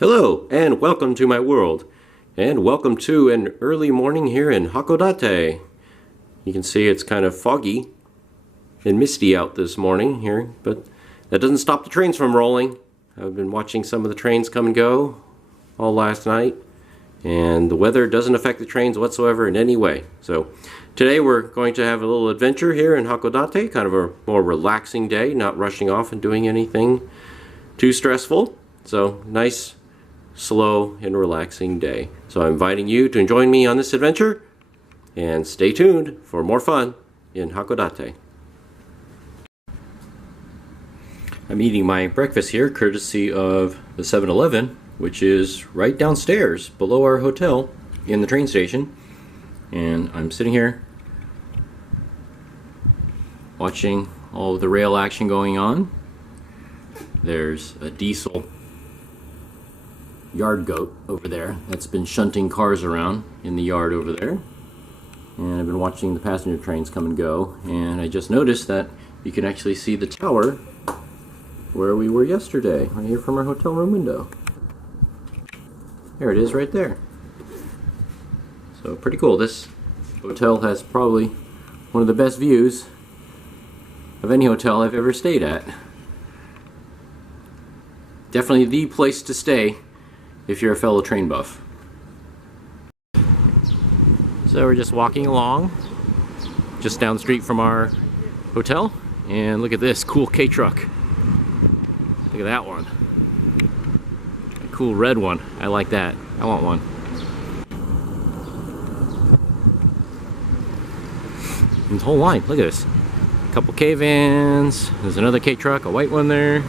Hello, and welcome to my world. And welcome to an early morning here in Hakodate. You can see it's kind of foggy and misty out this morning here, but that doesn't stop the trains from rolling. I've been watching some of the trains come and go all last night, and the weather doesn't affect the trains whatsoever in any way. So today we're going to have a little adventure here in Hakodate, kind of a more relaxing day, not rushing off and doing anything too stressful. So nice, slow, and relaxing day. So I'm inviting you to join me on this adventure, and stay tuned for more fun in Hakodate. I'm eating my breakfast here courtesy of the 7-Eleven, which is right downstairs below our hotel in the train station. And I'm sitting here watching all of the rail action going on. There's a diesel yard goat over there that's been shunting cars around in the yard over there. And I've been watching the passenger trains come and go, and I just noticed that you can actually see the tower where we were yesterday, right here from our hotel room window. There it is right there. So pretty cool. This hotel has probably one of the best views of any hotel I've ever stayed at. Definitely the place to stay if you're a fellow train buff. So we're just walking along just down the street from our hotel, and look at this cool K-truck. Look at that one. A cool red one. I like that. I want one. And the whole line. Look at this. A couple K-vans. There's another K-truck, a white one there.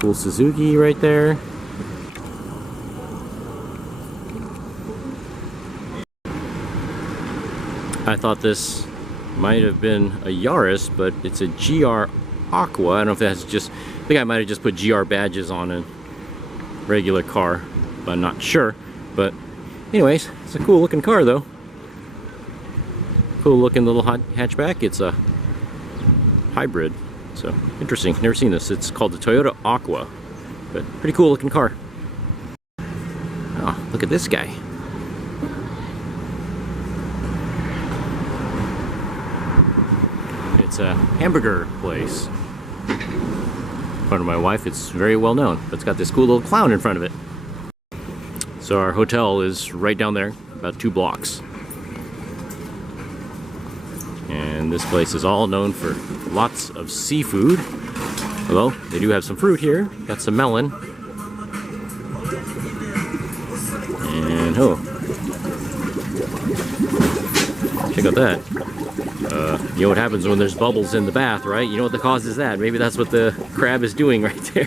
Cool Suzuki right there. I thought this might have been a Yaris, but it's a GR Aqua. I don't know if that's just, I think I might have just put GR badges on a regular car, but I'm not sure. But anyways, it's a cool looking car though. Cool looking little hatchback. It's a hybrid. So interesting, never seen this. It's called the Toyota Aqua, but pretty cool looking car. Oh, look at this guy. It's a hamburger place. In front of my wife, it's very well known, but it's got this cool little clown in front of it. So our hotel is right down there, about 2 blocks. And this place is all known for lots of seafood. Although they do have some fruit here. Got some melon. And oh, check out that. You know what happens when there's bubbles in the bath, right? You know what the cause is that? Maybe that's what the crab is doing right there.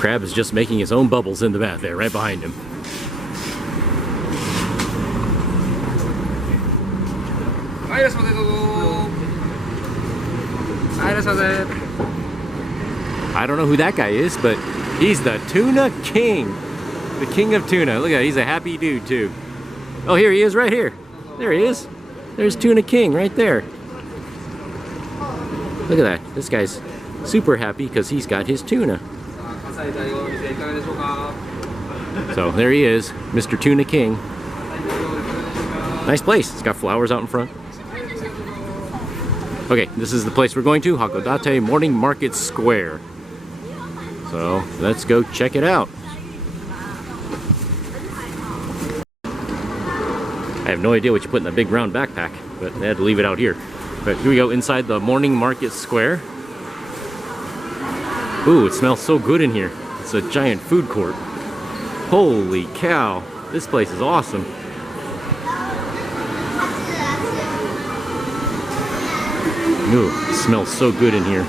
Crab is just making his own bubbles in the bath there, right behind him. I don't know who that guy is, but he's the tuna king. The king of tuna. Look at that, he's a happy dude too. Oh, here he is right here. There he is. There's Tuna King right there. Look at that. This guy's super happy because he's got his tuna. So there he is, Mr. Tuna King. Nice place. It's got flowers out in front. Okay, this is the place we're going to, Hakodate Morning Market Square. So let's go check it out. I have no idea what you put in that big round backpack, but they had to leave it out here. But here we go inside the Morning Market Square. Ooh, it smells so good in here. It's a giant food court. Holy cow, this place is awesome. Ooh, it smells so good in here.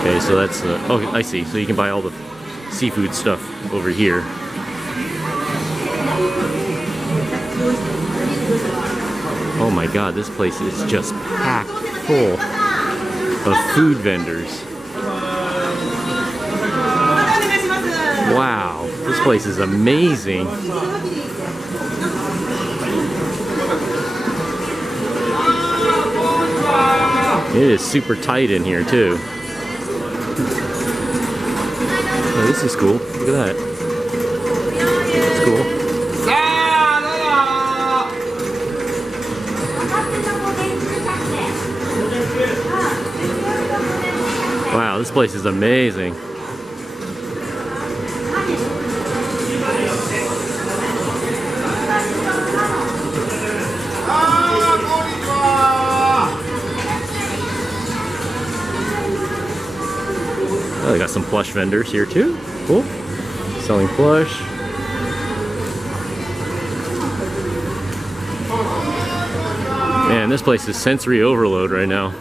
Okay, so that's oh, I see. So you can buy all the seafood stuff over here. Oh my god, this place is just packed full. of food vendors. Wow, this place is amazing. It is super tight in here too. Oh, this is cool. Look at that. It's cool. Wow, this place is amazing. Oh, they got some plush vendors here too. Cool. Selling plush. Man, this place is sensory overload right now.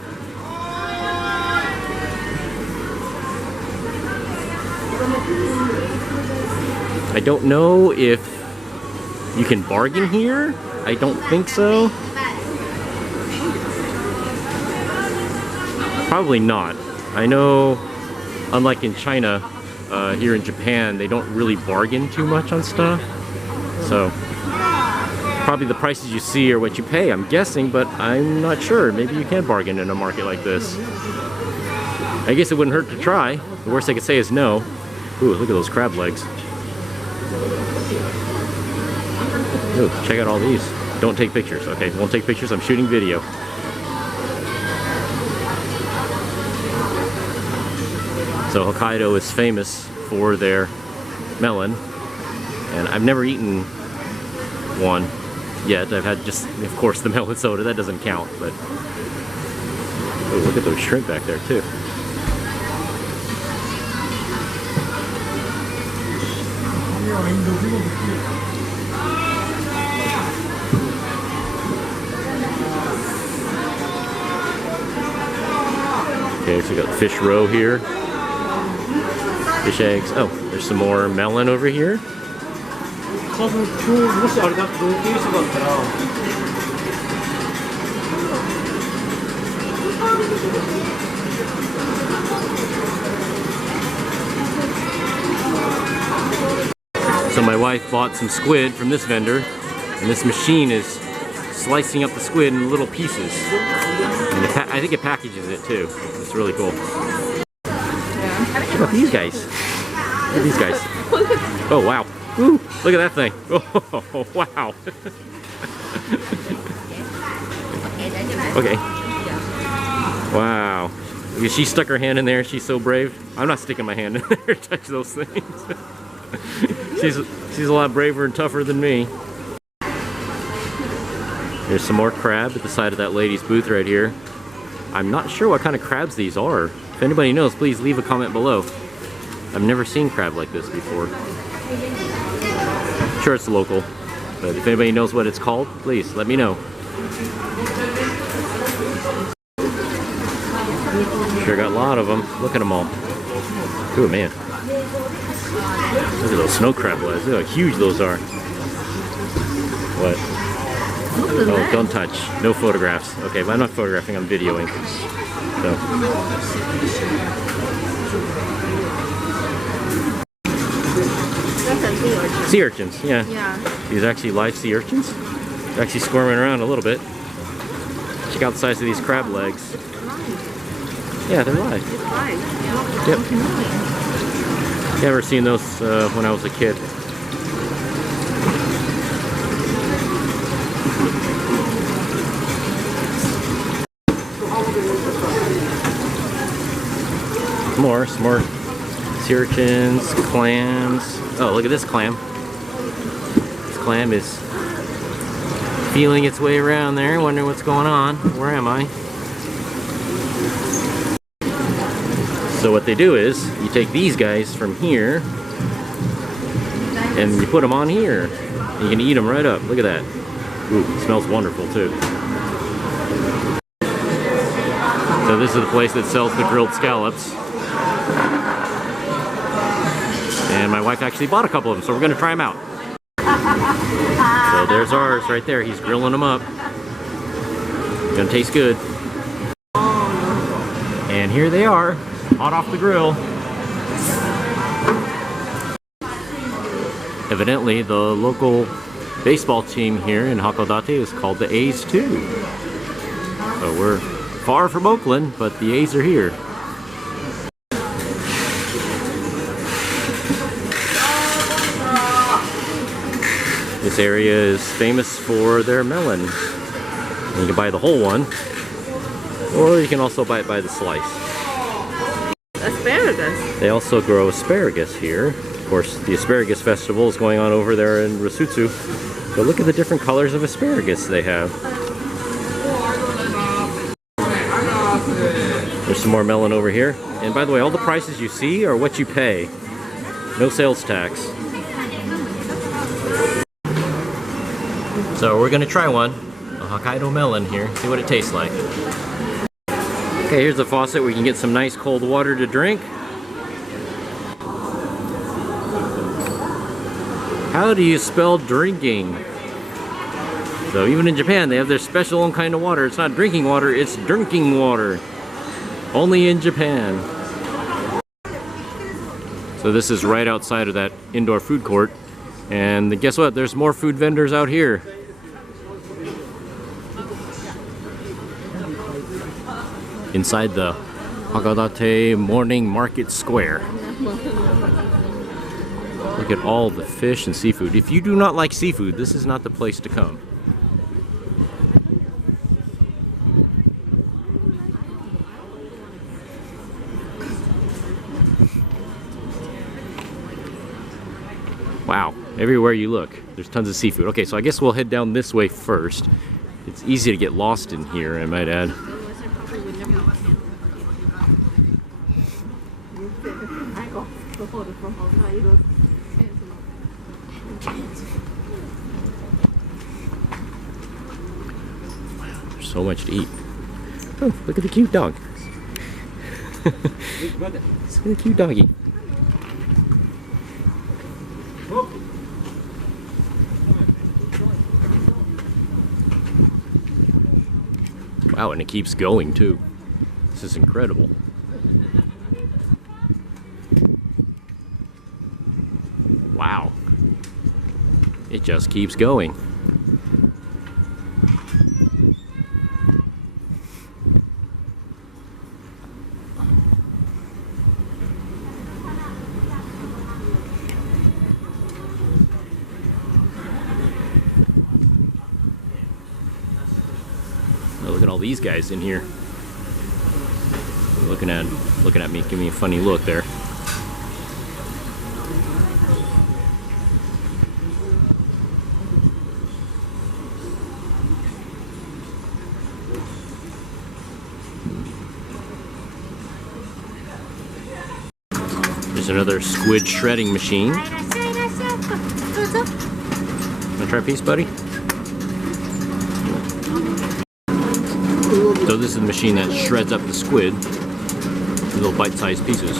I don't know if you can bargain here. I don't think so. Probably not. I know, unlike in China, here in Japan, they don't really bargain too much on stuff. So, probably the prices you see are what you pay, I'm guessing, but I'm not sure. Maybe you can bargain in a market like this. I guess it wouldn't hurt to try. The worst I could say is no. Ooh, look at those crab legs. Ooh, check out all these. Don't take pictures, okay? Won't take pictures, I'm shooting video. So Hokkaido is famous for their melon, and I've never eaten one yet. I've had just, of course, the melon soda. That doesn't count, but oh, look at those shrimp back there too. Okay, so we got fish roe here. Fish eggs. Oh, there's some more melon over here. So my wife bought some squid from this vendor, and this machine is slicing up the squid in little pieces. And I think it packages it too. It's really cool. Look at these guys. Look at these guys. Oh wow. Ooh, look at that thing. Oh wow. Okay. Wow. She stuck her hand in there. She's so brave. I'm not sticking my hand in there to touch those things. She's a lot braver and tougher than me. There's some more crab at the side of that lady's booth right here. I'm not sure what kind of crabs these are. If anybody knows, please leave a comment below. I've never seen crab like this before. I'm sure it's local, but if anybody knows what it's called, please let me know. Sure got a lot of them. Look at them all. Ooh, man. Look at those snow crab legs. Look how huge those are. What? Oh, don't touch. No photographs. Okay, but I'm not photographing, I'm videoing. So. Sea urchins, yeah. These are actually live sea urchins. They're actually squirming around a little bit. Check out the size of these crab legs. Yeah, they're live. Yep. Never seen those when I was a kid. Some more sea urchins, clams. Oh, look at this clam. This clam is feeling its way around there, wondering what's going on. Where am I? So what they do is, you take these guys from here, and you put them on here. You can eat them right up. Look at that. Ooh, it smells wonderful too. So this is the place that sells the grilled scallops. And my wife actually bought a couple of them, so we're going to try them out. So there's ours right there. He's grilling them up. Gonna taste good. And here they are, hot off the grill. Evidently, the local baseball team here in Hakodate is called the A's too. So we're far from Oakland, but the A's are here. This area is famous for their melon. You can buy the whole one, or you can also buy it by the slice. Asparagus. They also grow asparagus here. Of course, the asparagus festival is going on over there in Rusutsu. But look at the different colors of asparagus they have. There's some more melon over here. And by the way, all the prices you see are what you pay. No sales tax. So we're gonna try one. A Hokkaido melon here. See what it tastes like. Okay, here's the faucet where you can get some nice cold water to drink. How do you spell drinking? So even in Japan, they have their special own kind of water. It's not drinking water, it's drinking water. Only in Japan. So this is right outside of that indoor food court. And guess what? There's more food vendors out here. Inside the Hakodate Morning Market Square. Look at all the fish and seafood. If you do not like seafood, this is not the place to come. Wow, everywhere you look, there's tons of seafood. Okay, so I guess we'll head down this way first. It's easy to get lost in here, I might add. There's so much to eat. Oh, look at the cute dog. Look at the cute doggy. Wow, and it keeps going too. This is incredible. Wow. It just keeps going. Oh, look at all these guys in here. Looking at me, give me a funny look there. There's another squid shredding machine. Wanna try a piece, buddy? So this is the machine that shreds up the squid in little bite-sized pieces.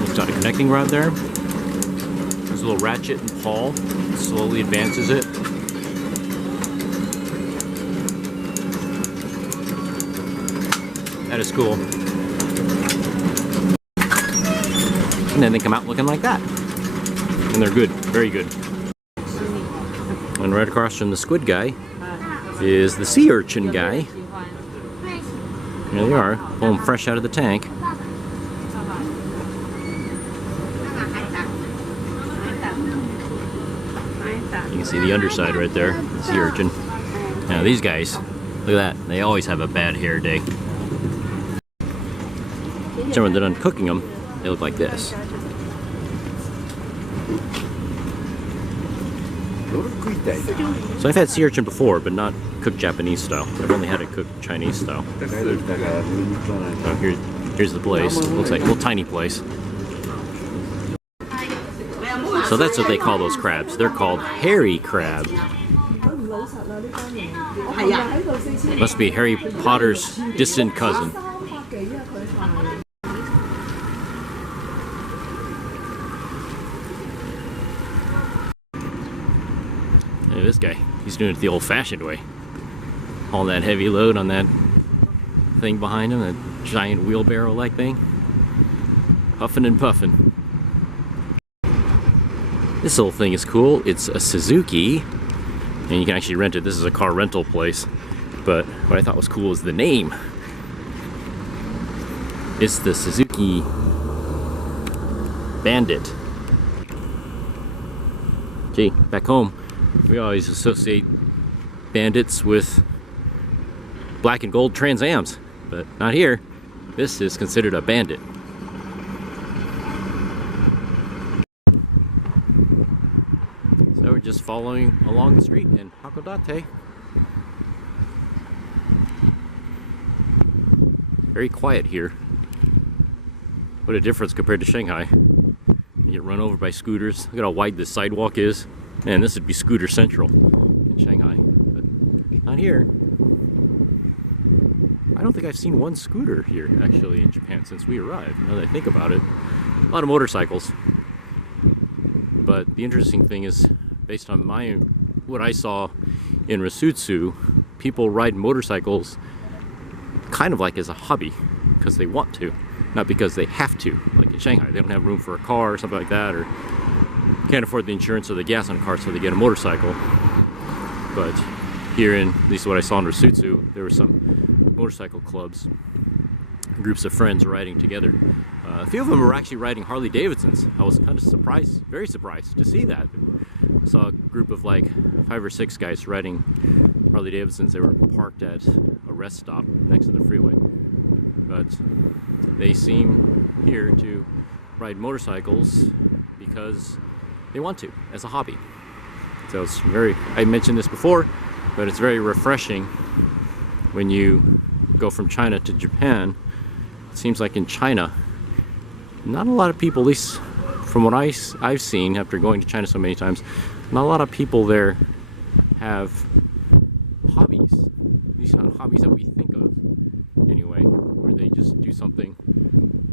It's got a connecting rod there. There's a little ratchet and pawl. It slowly advances it. That is cool. And then they come out looking like that. And they're good, very good. And right across from the squid guy is the sea urchin guy. Here they are, pulling fresh out of the tank. You can see the underside right there, the sea urchin. Now these guys, look at that, they always have a bad hair day. So when they're done cooking them, they look like this. So I've had sea urchin before, but not cooked Japanese style. I've only had it cooked Chinese style. So here's the place. It looks like a little tiny place. So that's what they call those crabs. They're called hairy crab. Must be Harry Potter's distant cousin. Look at this guy. He's doing it the old-fashioned way. All that heavy load on that thing behind him, that giant wheelbarrow-like thing. Huffing and puffing. This little thing is cool. It's a Suzuki, and you can actually rent it. This is a car rental place. But what I thought was cool is the name. It's the Suzuki Bandit. Gee, back home, we always associate Bandits with black and gold Trans Ams, but not here. This is considered a Bandit. So we're just following along the street in Hakodate. Very quiet here. What a difference compared to Shanghai. You get run over by scooters. Look at how wide this sidewalk is. Man, this would be scooter central in Shanghai, but not here. I don't think I've seen one scooter here actually in Japan since we arrived, now that I think about it. A lot of motorcycles. But the interesting thing is, based on what I saw in Rasutsu, people ride motorcycles kind of like as a hobby, because they want to, not because they have to. Like in Shanghai, they don't have room for a car or something like that, or can't afford the insurance or the gas on a car, so they get a motorcycle. But here, in at least what I saw in Rasutsu, there were some motorcycle clubs, groups of friends riding together. A few of them were actually riding Harley Davidsons. I was kind of surprised, very surprised to see that. I saw a group of like 5 or 6 guys riding Harley Davidsons. They were parked at a rest stop next to the freeway. But they seem here to ride motorcycles because they want to, as a hobby. So it's very, I mentioned this before, but it's very refreshing when you go from China to Japan. It seems like in China, not a lot of people, at least from what I've seen after going to China so many times, not a lot of people there have hobbies. At least not hobbies that we think of, anyway, where they just do something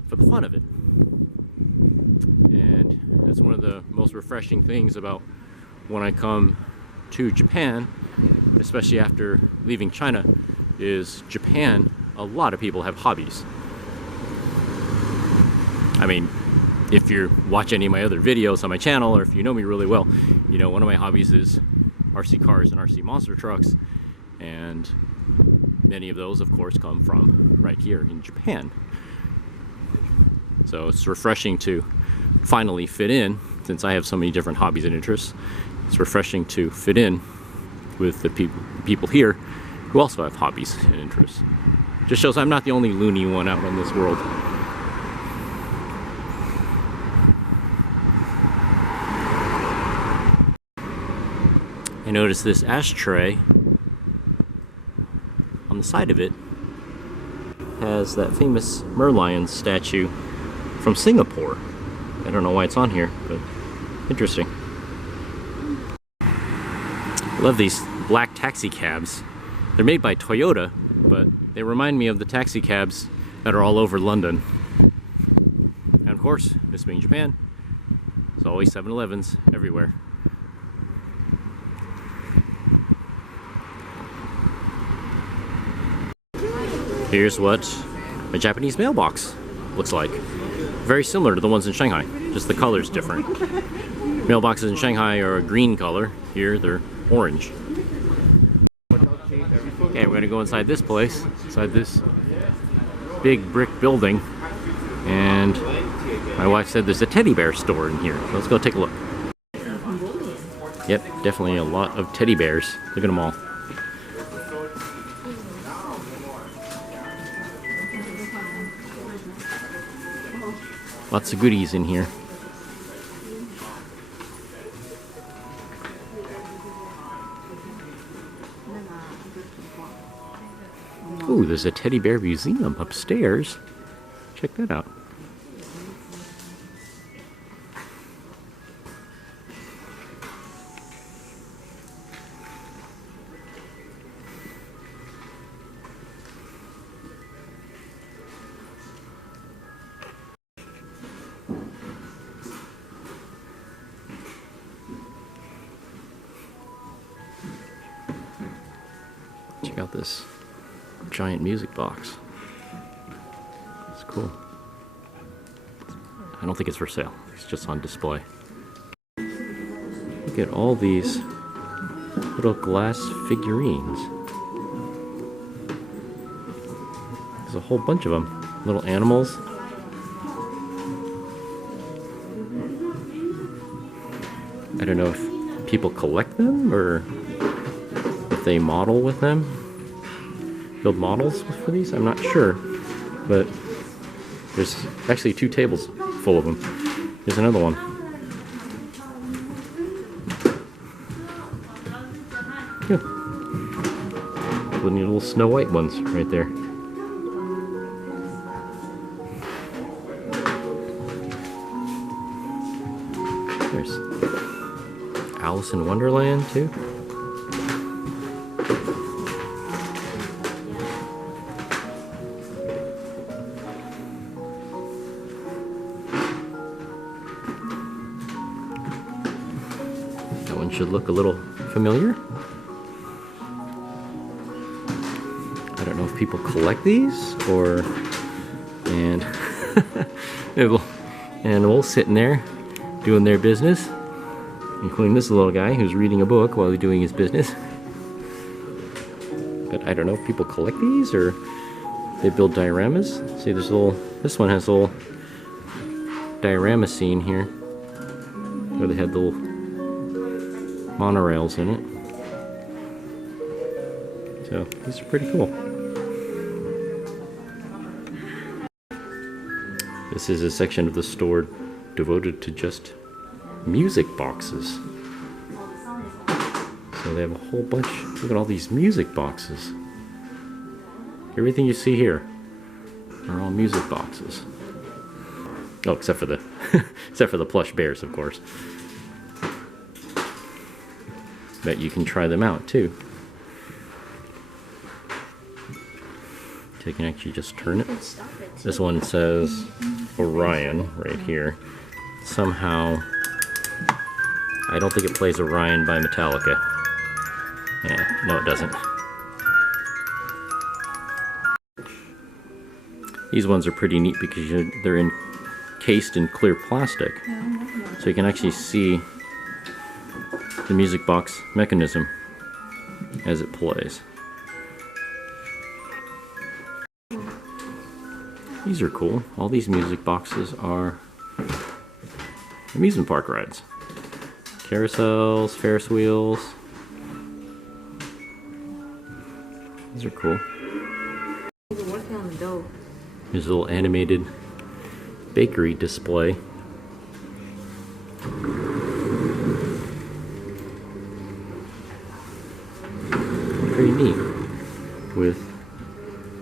for the fun of it. And that's one of the most refreshing things about when I come to Japan, especially after leaving China, is Japan, a lot of people have hobbies. I mean, if you watch any of my other videos on my channel, or if you know me really well, you know one of my hobbies is RC cars and RC monster trucks, and many of those, of course, come from right here in Japan. So it's refreshing to finally fit in, since I have so many different hobbies and interests. It's refreshing to fit in with the people here who also have hobbies and interests. Just shows I'm not the only loony one out in this world. I noticed this ashtray on the side of it has that famous Merlion statue from Singapore. I don't know why it's on here, but interesting. I love these black taxi cabs. They're made by Toyota, but they remind me of the taxi cabs that are all over London. And of course, this being Japan, there's always 7-Elevens everywhere. Here's what a Japanese mailbox looks like. Very similar to the ones in Shanghai, just the color's different. Mailboxes in Shanghai are a green color. Here, they're orange. Okay, we're gonna go inside this place, inside this big brick building. And my wife said there's a teddy bear store in here. So let's go take a look. Yep, definitely a lot of teddy bears. Look at them all. Lots of goodies in here. Ooh, there's a teddy bear museum upstairs. Check that out. Check out this giant music box. It's cool. I don't think it's for sale. It's just on display. Look at all these little glass figurines. There's a whole bunch of them. Little animals. I don't know if people collect them or if they model with them. Build models for these? I'm not sure. But there's actually 2 tables full of them. Here's another one. Yeah. Little Snow White ones right there. There's Alice in Wonderland too. That one should look a little familiar. I don't know if people collect these or and animals sitting there doing their business, including this little guy who's reading a book while he's doing his business. But I don't know if people collect these or they build dioramas. See, there's a little. This one has a little diorama scene here where they had the little monorails in it. So these are pretty cool. This is a section of the store devoted to just music boxes. So they have a whole bunch. Look at all these music boxes. Everything you see here are all music boxes. Oh, except for the except for the plush bears, of course. But you can try them out too. So you can actually just turn it. This one says Orion right here. Somehow, I don't think it plays Orion by Metallica. Yeah, no it doesn't. These ones are pretty neat because they're encased in clear plastic. So you can actually see the music box mechanism as it plays. These are cool. All these music boxes are amusement park rides. Carousels, Ferris wheels. These are cool. Here's a little animated bakery display. Pretty neat. With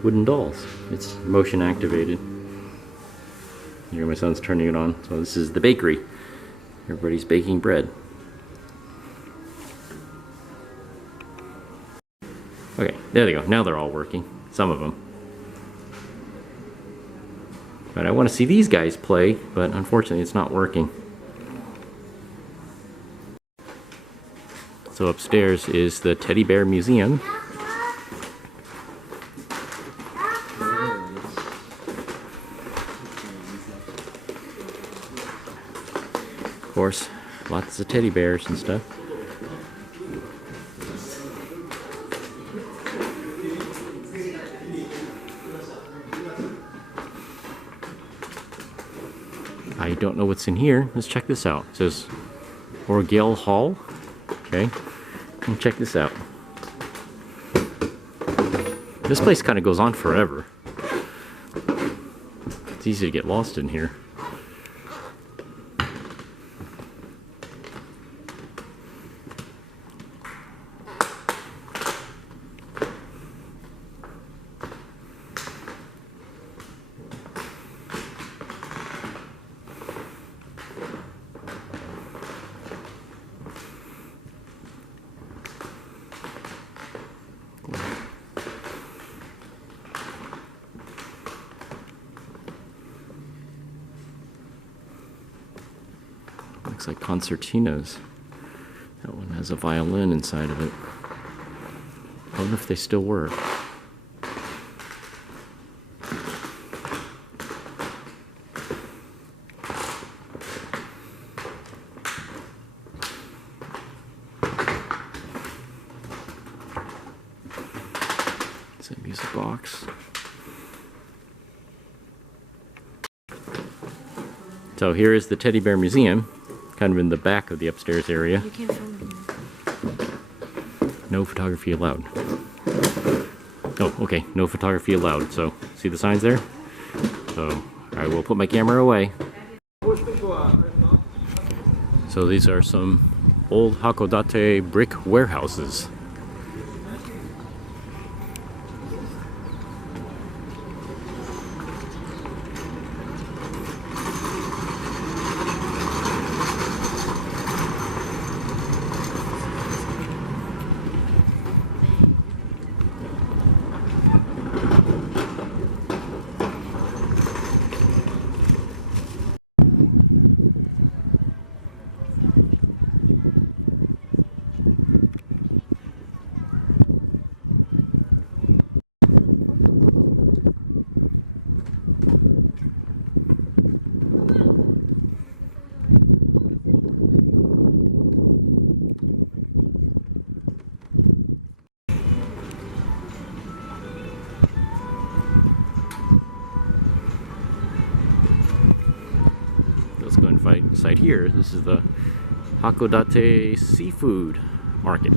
wooden dolls. It's motion activated. Here my son's turning it on. So this is the bakery. Everybody's baking bread. Okay, there they go. Now they're all working. Some of them. But I want to see these guys play, but unfortunately it's not working. So upstairs is the Teddy Bear Museum. Of course, lots of teddy bears and stuff. I don't know what's in here. Let's check this out. It says Orgel Hall. Okay, and check this out. This place kind of goes on forever. It's easy to get lost in here. Looks like concertinas. That one has a violin inside of it. Oh, wonder if they still work. It's a music box. So here is the Teddy Bear Museum, kind of in the back of the upstairs area. You can't film me. No photography allowed. Oh, okay, no photography allowed. So, see the signs there? So, I will put my camera away. So these are some old Hakodate brick warehouses. Let's go and find inside here. This is the Hakodate Seafood Market.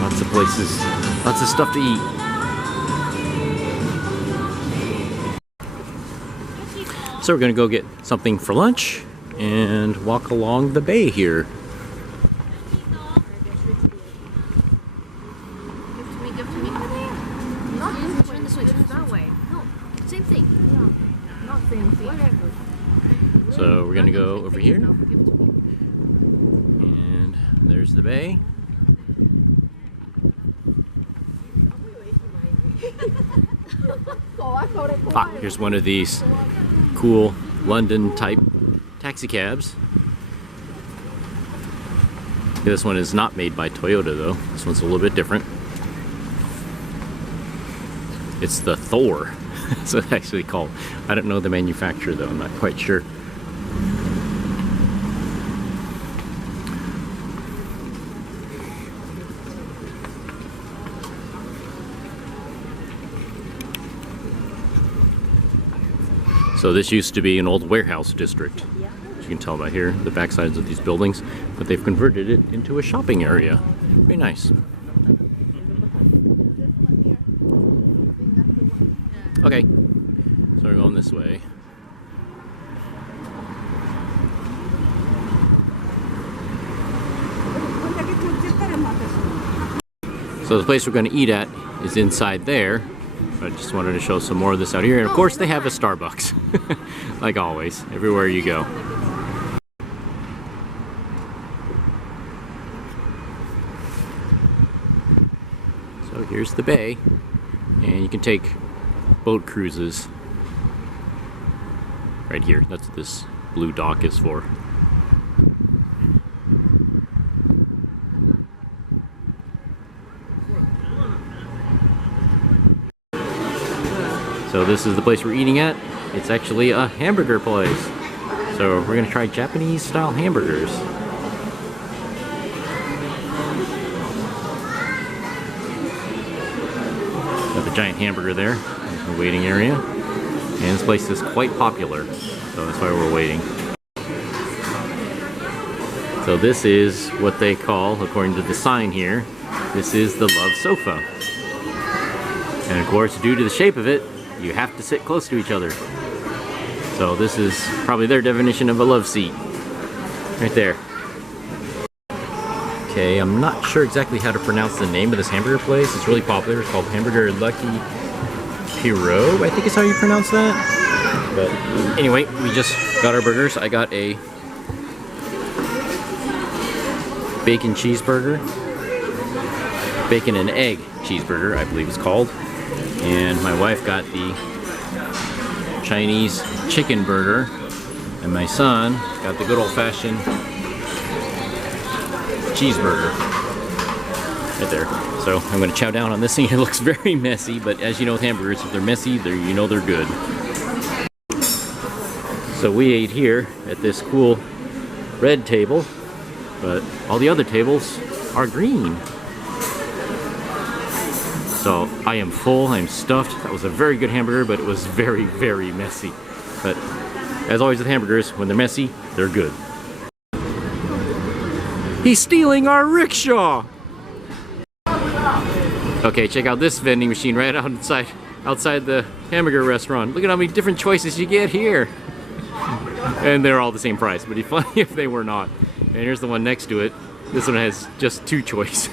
Lots of places, lots of stuff to eat. So we're gonna go get something for lunch and walk along the bay here. Give to me. No, turn this way, turn that way. No, same thing. Yeah. Not same thing. Whatever. So we're gonna go over here. And there's the bay. Ah, here's one of these cool London type taxi cabs. This one is not made by Toyota though. This one's a little bit different. It's the Thor. That's what it's actually called. I don't know the manufacturer though, I'm not quite sure. So this used to be an old warehouse district, as you can tell by here, the backsides of these buildings, but they've converted it into a shopping area. Very nice. Okay, so we're going this way. So the place we're going to eat at is inside there. I just wanted to show some more of this out here. And of course they have a Starbucks, like always, everywhere you go. So here's the bay, and you can take boat cruises right here. That's what this blue dock is for. So this is the place we're eating at. It's actually a hamburger place. So we're gonna try Japanese style hamburgers. Got the giant hamburger there, in the waiting area. And this place is quite popular, so that's why we're waiting. So this is what they call, according to the sign here, this is the love sofa. And of course, due to the shape of it, you have to sit close to each other. So this is probably their definition of a love seat. Right there. Okay, I'm not sure exactly how to pronounce the name of this hamburger place. It's really popular. It's called Hamburger Lucky Pierrot, I think is how you pronounce that. But anyway, we just got our burgers. I got a bacon cheeseburger. Bacon and egg cheeseburger, I believe it's called. And my wife got the Chinese chicken burger. And my son got the good old-fashioned cheeseburger. Right there. So I'm going to chow down on this thing. It looks very messy, but as you know with hamburgers, if they're messy, you know they're good. So we ate here at this cool red table, but all the other tables are green. So I am full, I'm stuffed. That was a very good hamburger, but it was very, very messy. But as always with hamburgers, when they're messy, they're good. He's stealing our rickshaw! Okay, check out this vending machine right outside the hamburger restaurant. Look at how many different choices you get here. And they're all the same price, but it'd be funny if they were not. And here's the one next to it. This one has just 2 choices.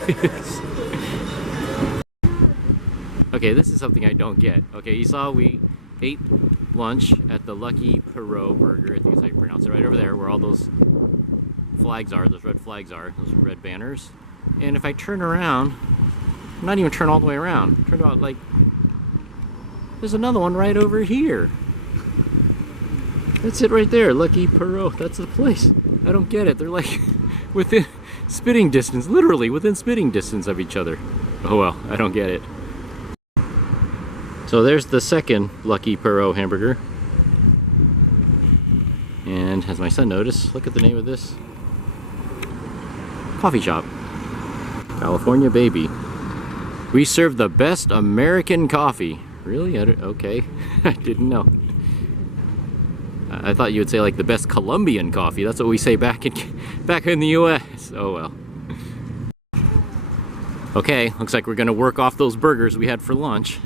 Okay, this is something I don't get. Okay, you saw we ate lunch at the Lucky Pierrot burger, I think is how you pronounce it, right over there where all those flags are, those red flags are, those red banners. And if I turn around, not even turn all the way around, turn about like, there's another one right over here. That's it right there, Lucky Pierrot, that's the place. I don't get it, they're like within spitting distance, literally within spitting distance of each other. Oh well, I don't get it. So there's the second Lucky Pierrot hamburger. And as my son noticed, look at the name of this coffee shop. California Baby. We serve the best American coffee. Really? Okay. I didn't know. I thought you would say like the best Colombian coffee. That's what we say back in the US. Oh well. Okay, looks like we're gonna work off those burgers we had for lunch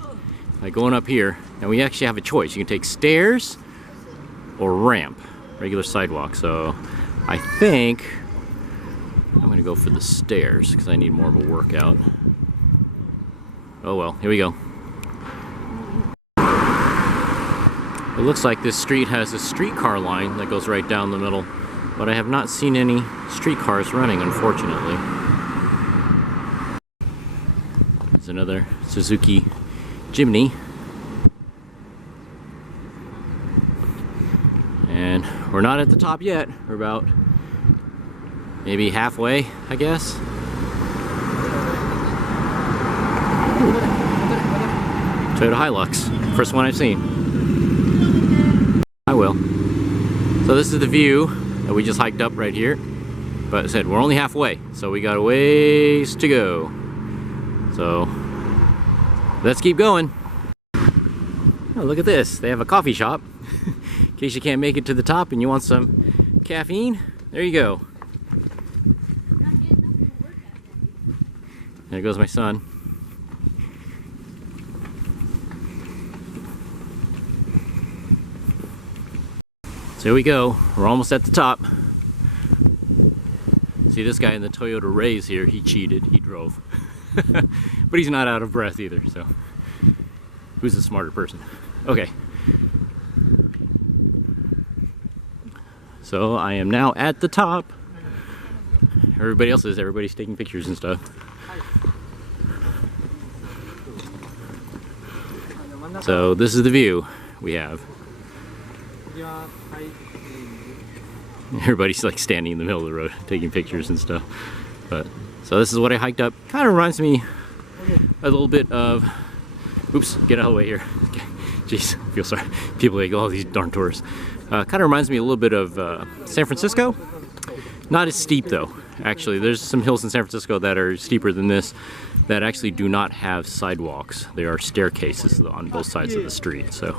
by going up here. And we actually have a choice. You can take stairs or ramp, regular sidewalk. So I think I'm gonna go for the stairs because I need more of a workout. Oh well, here we go. It looks like this street has a streetcar line that goes right down the middle, but I have not seen any streetcars running, unfortunately. There's another Suzuki Jimny. And we're not at the top yet. We're about maybe halfway, I guess. Toyota Hilux, first one I've seen. I will. So this is the view that we just hiked up right here. But I said we're only halfway, so we got a ways to go. So let's keep going. Oh, look at this. They have a coffee shop. In case you can't make it to the top and you want some caffeine, there you go. There goes my son. So here we go. We're almost at the top. See this guy in the Toyota Rays here, he cheated, he drove. But he's not out of breath either, so who's the smarter person? Okay. So I am now at the top. Everybody else is, everybody's taking pictures and stuff. So this is the view we have. Everybody's like standing in the middle of the road taking pictures and stuff. But so this is what I hiked up. Kind of reminds me a little bit of, oops, get out of the way here. Jeez, I feel sorry. People like, oh, these darn tourists. Kind of reminds me a little bit of San Francisco. Not as steep though. Actually, there's some hills in San Francisco that are steeper than this that actually do not have sidewalks. There are staircases on both sides of the street. So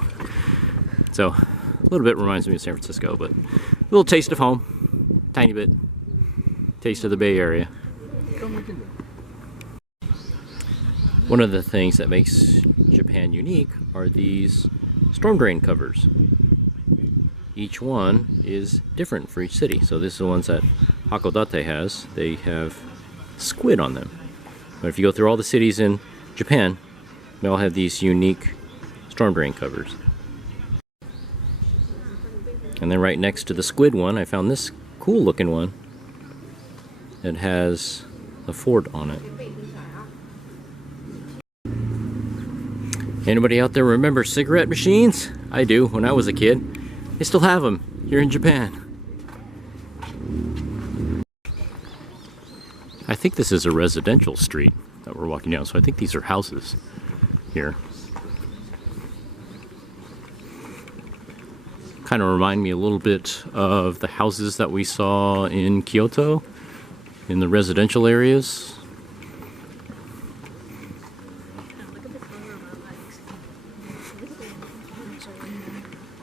a little bit reminds me of San Francisco, but a little taste of home, tiny bit. Taste of the Bay Area. One of the things that makes Japan unique are these storm drain covers. Each one is different for each city. So this is the ones that Hakodate has. They have squid on them. But if you go through all the cities in Japan, they all have these unique storm drain covers. And then right next to the squid one, I found this cool looking one. It has a fort on it. Anybody out there remember cigarette machines? I do, when I was a kid. They still have them here in Japan. I think this is a residential street that we're walking down, so I think these are houses here. Kind of remind me a little bit of the houses that we saw in Kyoto, in the residential areas.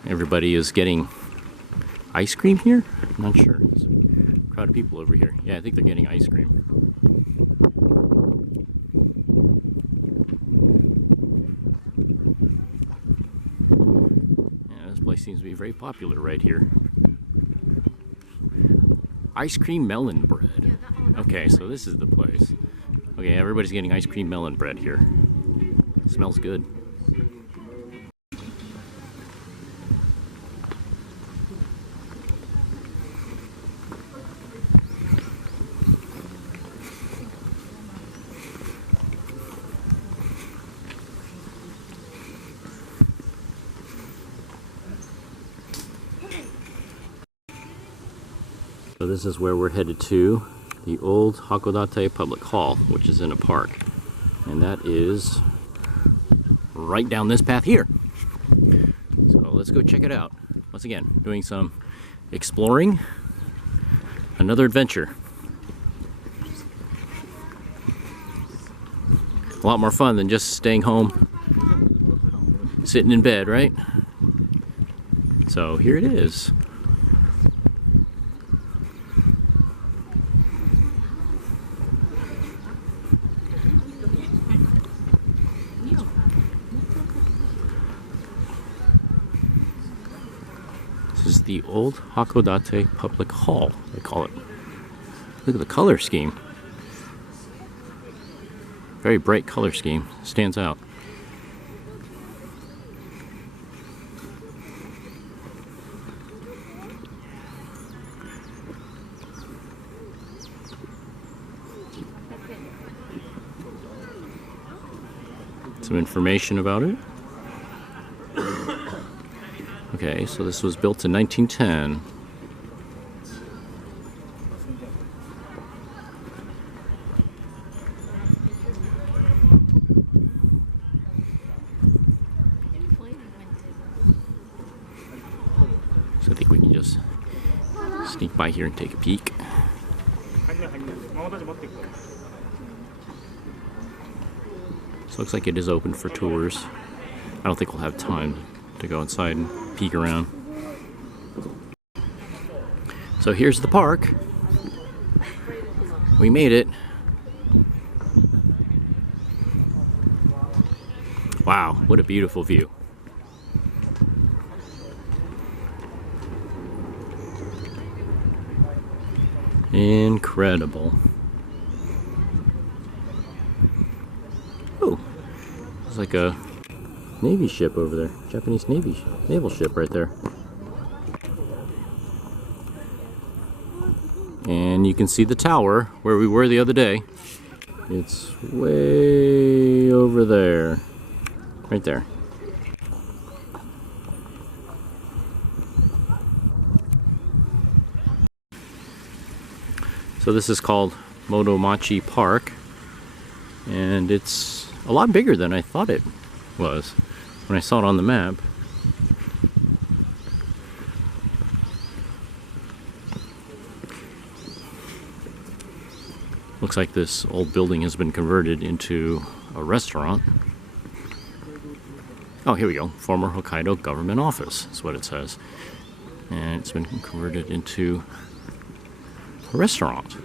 Everybody is getting ice cream here? I'm not sure. There's a crowd of people over here. Yeah, I think they're getting ice cream. Yeah, this place seems to be very popular right here. Ice cream melon bread. Okay, so this is the place. Okay, everybody's getting ice cream melon bread here. Smells good. So this is where we're headed to, the old Hakodate Public Hall, which is in a park. And that is right down this path here. So let's go check it out. Once again, doing some exploring, another adventure. A lot more fun than just staying home, sitting in bed, right? So here it is. This is the old Hakodate Public Hall, they call it. Look at the color scheme. Very bright color scheme. Stands out. Some information about it. Okay, so this was built in 1910. So I think we can just sneak by here and take a peek. So looks like it is open for tours. I don't think we'll have time to go inside and peek around. So here's the park. We made it. Wow, what a beautiful view. Incredible. Oh, it's like a Navy ship over there. Japanese naval ship right there. And you can see the tower where we were the other day. It's way over there. Right there. So this is called Motomachi Park. And it's a lot bigger than I thought it was when I saw it on the map. Looks like this old building has been converted into a restaurant. Oh, here we go. Former Hokkaido government office is what it says. And it's been converted into a restaurant.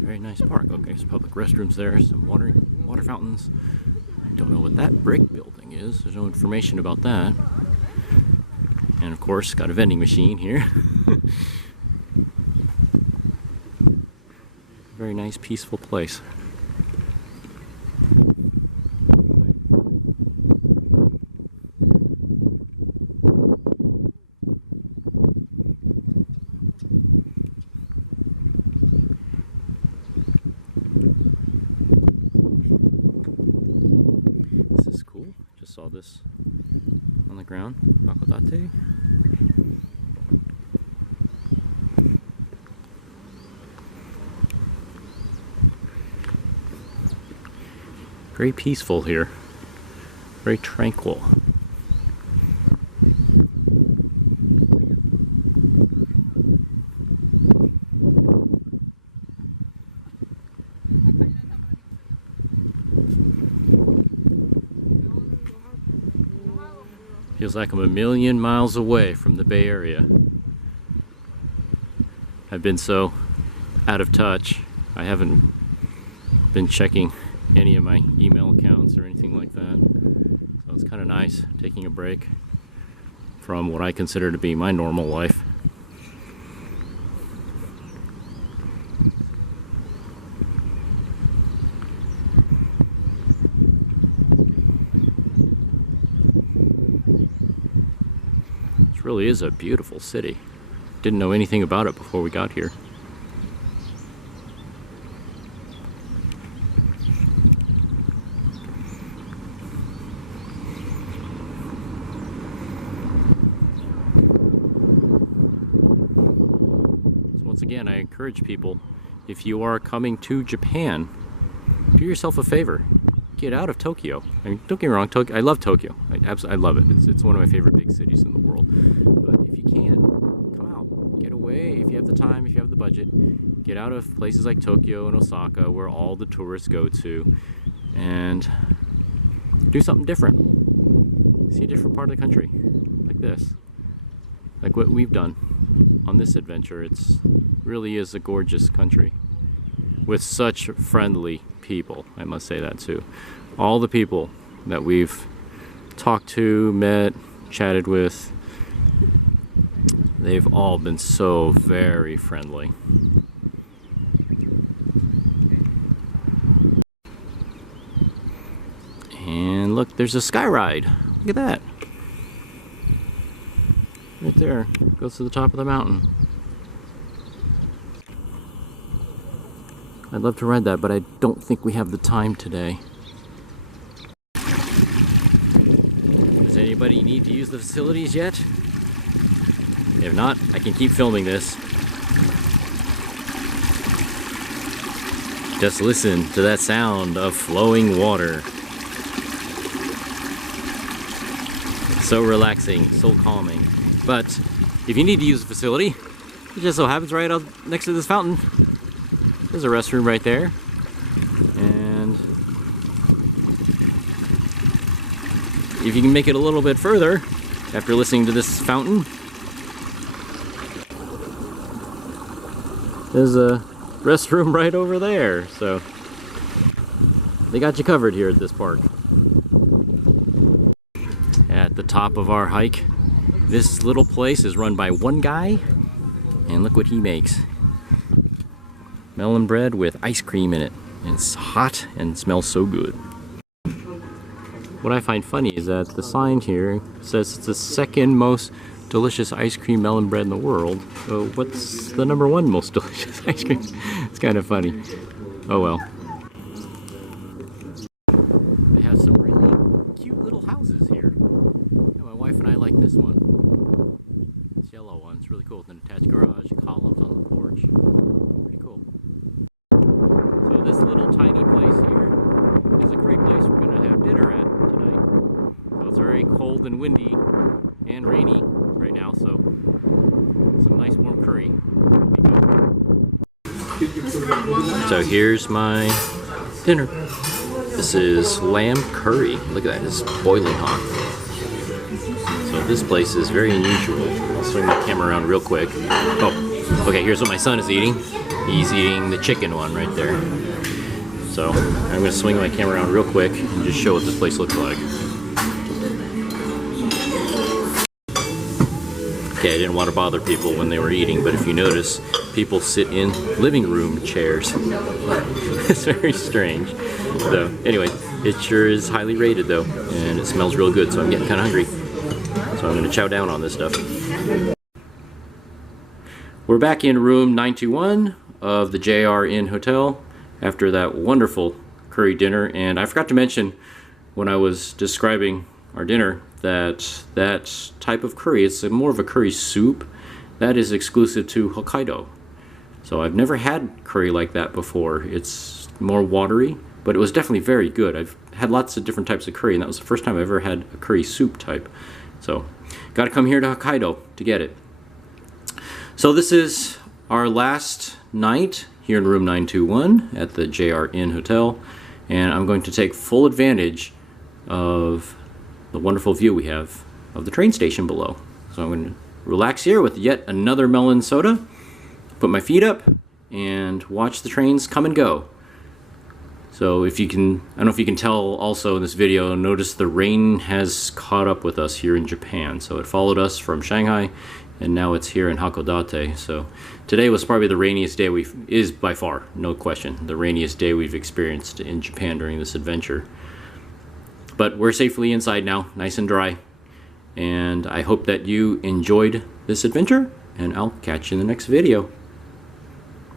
Very nice park. Okay, there's public restrooms there, some watering. water fountains. I don't know what that brick building is. There's no information about that. And of course, got a vending machine here. Very nice, peaceful place. This is cool. Just saw this on the ground. Hakodate. Very peaceful here. Very tranquil. Feels like I'm a million miles away from the Bay Area. I've been so out of touch. I haven't been checking any of my email accounts or anything like that. So it's kind of nice taking a break from what I consider to be my normal life. This really is a beautiful city. Didn't know anything about it before we got here. Once again, I encourage people, if you are coming to Japan, do yourself a favor. Get out of Tokyo. I mean, don't get me wrong, I love Tokyo. I love it. It's one of my favorite big cities in the world. But if you can, come out. Get away. If you have the time, if you have the budget, get out of places like Tokyo and Osaka, where all the tourists go to, and do something different. See a different part of the country, like this. Like what we've done on this adventure. It's really is a gorgeous country with such friendly people. I must say that too. All the people that we've talked to, met, chatted with, they've all been so very friendly. And look, there's a sky ride. Look at that. Right there. Goes to the top of the mountain. I'd love to ride that, but I don't think we have the time today. Does anybody need to use the facilities yet? If not, I can keep filming this. Just listen to that sound of flowing water. So relaxing, so calming. But if you need to use the facility, it just so happens right up next to this fountain. There's a restroom right there. And if you can make it a little bit further after listening to this fountain, there's a restroom right over there. So they got you covered here at this park. At the top of our hike, this little place is run by one guy, and look what he makes. Melon bread with ice cream in it. And it's hot and smells so good. What I find funny is that the sign here says it's the second most delicious ice cream melon bread in the world. So what's the number one most delicious ice cream? It's kind of funny. Oh well. They have some really cute little houses here. Yeah, my wife and I like this one. This yellow one. It's really cool with an attached garage, columns on the porch. Pretty cool. So this little tiny place here is a great place we're going to have dinner at tonight. So it's very cold and windy and rainy right now, so some nice warm curry. So here's my dinner. This is lamb curry. Look at that, it's boiling hot. So this place is very unusual. I'll swing my camera around real quick. Oh, okay, here's what my son is eating. He's eating the chicken one right there. So I'm going to swing my camera around real quick and just show what this place looks like. Okay, I didn't want to bother people when they were eating, but if you notice, people sit in living room chairs. It's very strange. So anyway, it sure is highly rated though, and it smells real good, so I'm getting kind of hungry. So I'm going to chow down on this stuff. We're back in room 921 of the JR Inn Hotel after that wonderful curry dinner, and I forgot to mention when I was describing our dinner that that type of curry, it's more of a curry soup, that is exclusive to Hokkaido. So I've never had curry like that before. It's more watery, but it was definitely very good. I've had lots of different types of curry, and that was the first time I've ever had a curry soup type. So got to come here to Hokkaido to get it. So this is our last night here in room 921 at the JR Inn Hotel, and I'm going to take full advantage of the wonderful view we have of the train station below. So I'm going to relax here with yet another melon soda, put my feet up, and watch the trains come and go. So if you can, I don't know if you can tell also in this video, notice the rain has caught up with us here in Japan. So it followed us from Shanghai, and now it's here in Hakodate. So today was probably the rainiest day is by far, no question, the rainiest day we've experienced in Japan during this adventure. But we're safely inside now, nice and dry. And I hope that you enjoyed this adventure, and I'll catch you in the next video.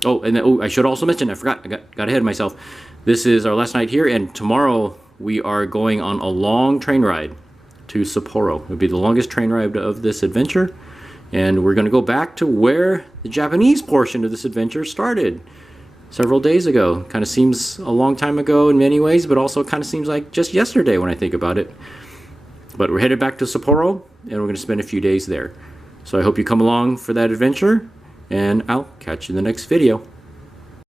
Oh, and then, I should also mention, I forgot, I got ahead of myself. This is our last night here, and tomorrow we are going on a long train ride to Sapporo. It'll be the longest train ride of this adventure, and we're going to go back to where the Japanese portion of this adventure started several days ago. Kind of seems a long time ago in many ways, but also kind of seems like just yesterday when I think about it. But we're headed back to Sapporo, and we're going to spend a few days there. So I hope you come along for that adventure, and I'll catch you in the next video.